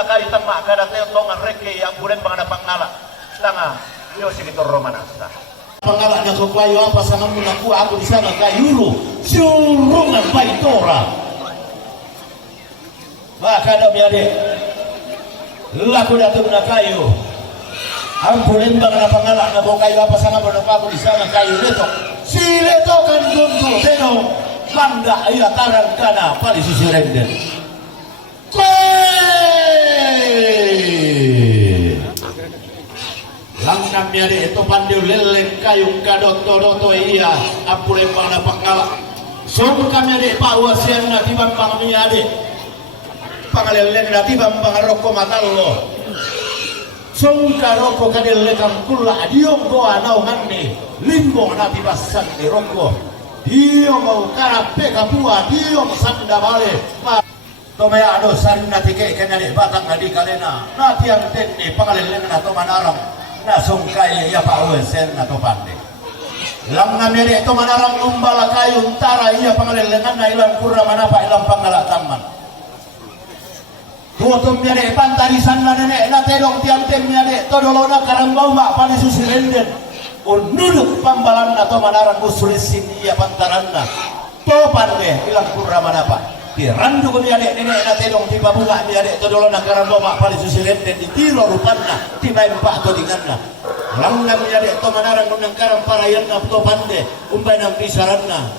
na kayo tang makadatleo tong reke yang bulan pangana pangala tanga yo sigitor romanasta pangala na ko kayo apa sama muna ko ako di sana kayuro surungan baitora maka ada biade laku datang na kayo ang bulan pangana pangala na ko kayo apa sama muna ko di sana kayo leto si leto kan gunto teno manda iya tarang kana pali susirenden lang namanya itu pandiu leleng kayung kadoto-doto iya ampule pangana pangala sung kami adik pak wasian na tibang pangami adik pangaleleng na tibang pangaroko matallo sung karoko kadilekang kula diong goa naunganni limbo na tibasan di roko diong mau karape kapua diong sanda bale tomaya ado sari natike kenade batang nadi kalena na tiang tenni pangaleleng na to manaram na sungkai ya pak wesen na to pande lam namere to manaram umbala kayu tara iya pangalengan na ilang kurra manapa ilang pangala taman tuotum miade pantarisan na nene na tedong tiang tem miade to dolona karambau mak pani susirenden unuduk pambalan na to manaram usulisin iya pantaranna to pande ilang kurra manapa randu ko miade nene na tedong di babunga miade to dolona karambau mak pani susirenden di tiro rupanna tibain pak to dinganna langna miade to manarang nang karam parayan na to pande umbay nang pisaranna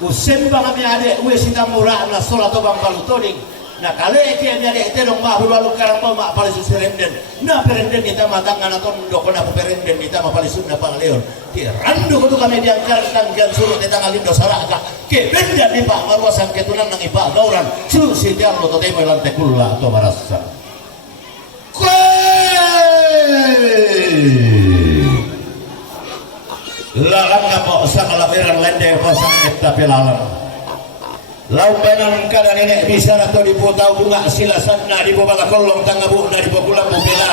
usemba miade we sitamura na sola to bang balutoding na kaleke miade tedong mahudalu karambau mak pani susirenden na perenden kita matang na ton doko na perenden kita mapalisun na pangleon ti randu ko to kami diangkar tanggan suruh te tangalindo saraka ke benda di pak marwasan ketunan nang ipa gauran susi diallo to temo lante kulla to marasa lalang apa usah kalahiran lende pasang eta pelalang lau benan kada nenek bisa atau diputau bunga silasanna di bawah kolong tangabu dari bokulang bela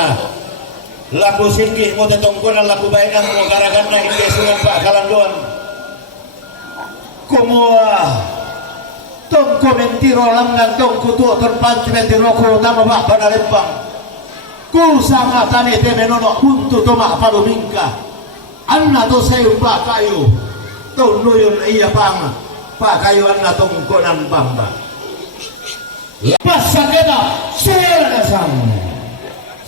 laku singkih mo tetongkonan laku bainang mo garaganna inde sungan pak kalanduan kumua tong komentiro langgang tong kutu terpancu mentiro ko tama pak panalempang ku sama tani temenono untuk tomak palu mingka anna to sayu pak kayu to nuyun iya pang pak kayu anna tong konan bamba pasaketa serasam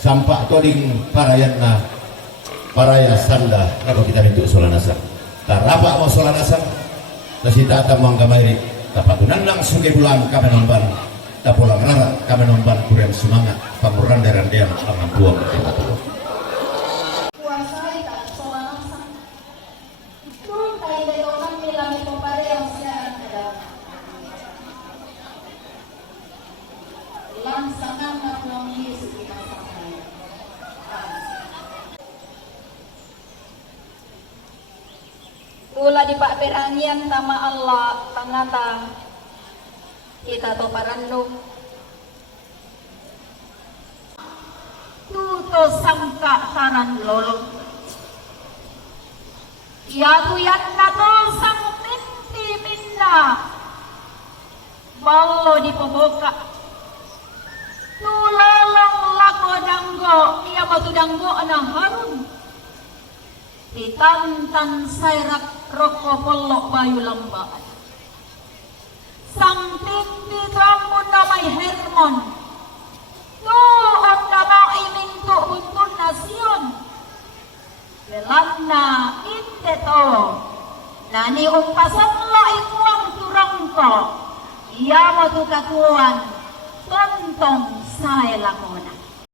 sampak toding parayanna paraya sanda apa kita bentuk solanasam tarapa mau solanasam nasita tamang kamairi tapatunan nang sungai bulan kami nomban tapulang rara kami nomban kurang semangat panguran daerah dia aman buang kuasai tak solanasam turun kai deonan milami popare yang siaran kedap langsangan napungi sekitar sampai Ula di Pak Perangian tama Allah tangata kita to parandong tuto sangka sarang lolong yatuyan na to sang minti minna ballo di poboka tulolong lako danggo iya batu danggo anang harun ditantan sairak roko polok bayu lambaan sang tinggi tramun damai Hermon tuon damai mintu buntun nasion Belanda indeto nani umpasan lo ikuang turangko iya mo tukatuan tontong saya lakona